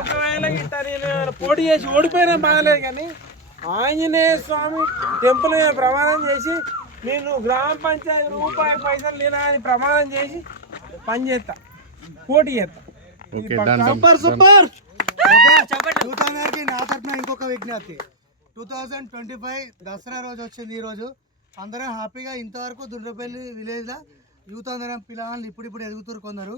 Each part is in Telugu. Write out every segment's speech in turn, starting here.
ఒకవేళ ఇట్లా నేను పోటీ చేసి ఓడిపోయినా బాగలేదు, కానీ ఆంజనేయ స్వామి టెంపుల్ మీద ప్రమాణం చేసి నేను గ్రామ పంచాయతీ రూపాయి పైసలు లేనా అని ప్రమాణం చేసి పని చేస్తా, పోటీ చేస్తా. Super super. గారికి నా తరఫున ఇంకొక విజ్ఞప్తి, 2025 దసరా రోజు వచ్చింది. ఈరోజు అందరం హ్యాపీగా ఇంతవరకు దుండ్రపల్లి విలేజ్లో యూత్ అందరం పిల్లలు ఇప్పుడు ఎదుగుతారు కొందరు,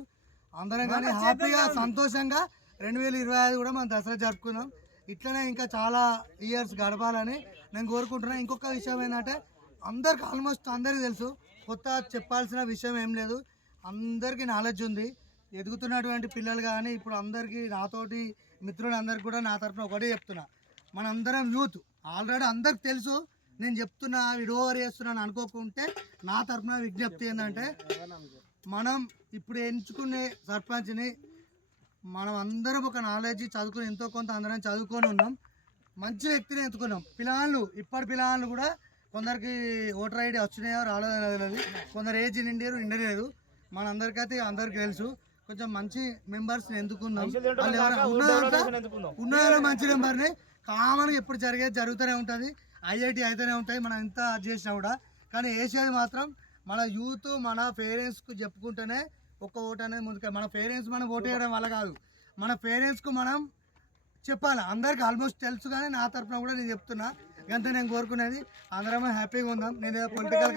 అందరం కానీ హ్యాపీగా సంతోషంగా 2025 కూడా మనం దసరా జరుపుకున్నాం. ఇట్లనే ఇంకా చాలా ఇయర్స్ గడపాలని నేను కోరుకుంటున్నాను. ఇంకొక విషయం ఏంటంటే అందరికి ఆల్మోస్ట్ అందరికీ తెలుసు, కొత్త చెప్పాల్సిన విషయం ఏం లేదు, అందరికీ నాలెడ్జ్ ఉంది. ఎదుగుతున్నటువంటి పిల్లలు కానీ ఇప్పుడు అందరికీ నాతోటి మిత్రులందరికీ కూడా నా తరఫున ఒకటే చెప్తున్నా, మనందరం యూత్ ఆల్రెడీ అందరికి తెలుసు, నేను చెప్తున్నా ఓవర్ చేస్తున్నాను అనుకోకుంటే నా తరఫున విజ్ఞప్తి ఏంటంటే మనం ఇప్పుడు ఎంచుకునే సర్పంచ్ని మనం అందరం ఒక నాలెడ్జ్ చదువుకుని ఎంతో కొంత అందరం చదువుకొని ఉన్నాం, మంచి వ్యక్తిని ఎత్తుకున్నాం. పిల్లలు ఇప్పటి పిల్లలు కూడా కొందరికి ఓటర్ ఐడి వచ్చినాయో రాలేదో తెలియదు, కొందరు ఏజ్ నిండలేదు. మనందరికైతే అందరికీ తెలుసు, కొంచెం మంచి మెంబర్స్ని ఎందుకున్నాం, ఉన్నదాంట్లో మంచి నెంబర్ని కామన్గా ఎప్పుడు జరుగుతూనే ఉంటుంది, ఐఐటి అయితేనే ఉంటాయి మనం ఎంత చేసినా కూడా. కానీ వేసేది మాత్రం మన యూత్ మన పేరెంట్స్కు చెప్పుకుంటేనే ఒక్క ఓటు అనేది ముందుకు. మన పేరెంట్స్ మనం ఓటు వేయడం వల్ల కాదు, మన పేరెంట్స్కు మనం చెప్పాలి. అందరికి ఆల్మోస్ట్ తెలుసు, కానీ నా తరఫున కూడా నేను చెప్తున్నా, ఎంత నేను కోరుకునేది అందరమే హ్యాపీగా ఉందాం. నేను పొలిటికల్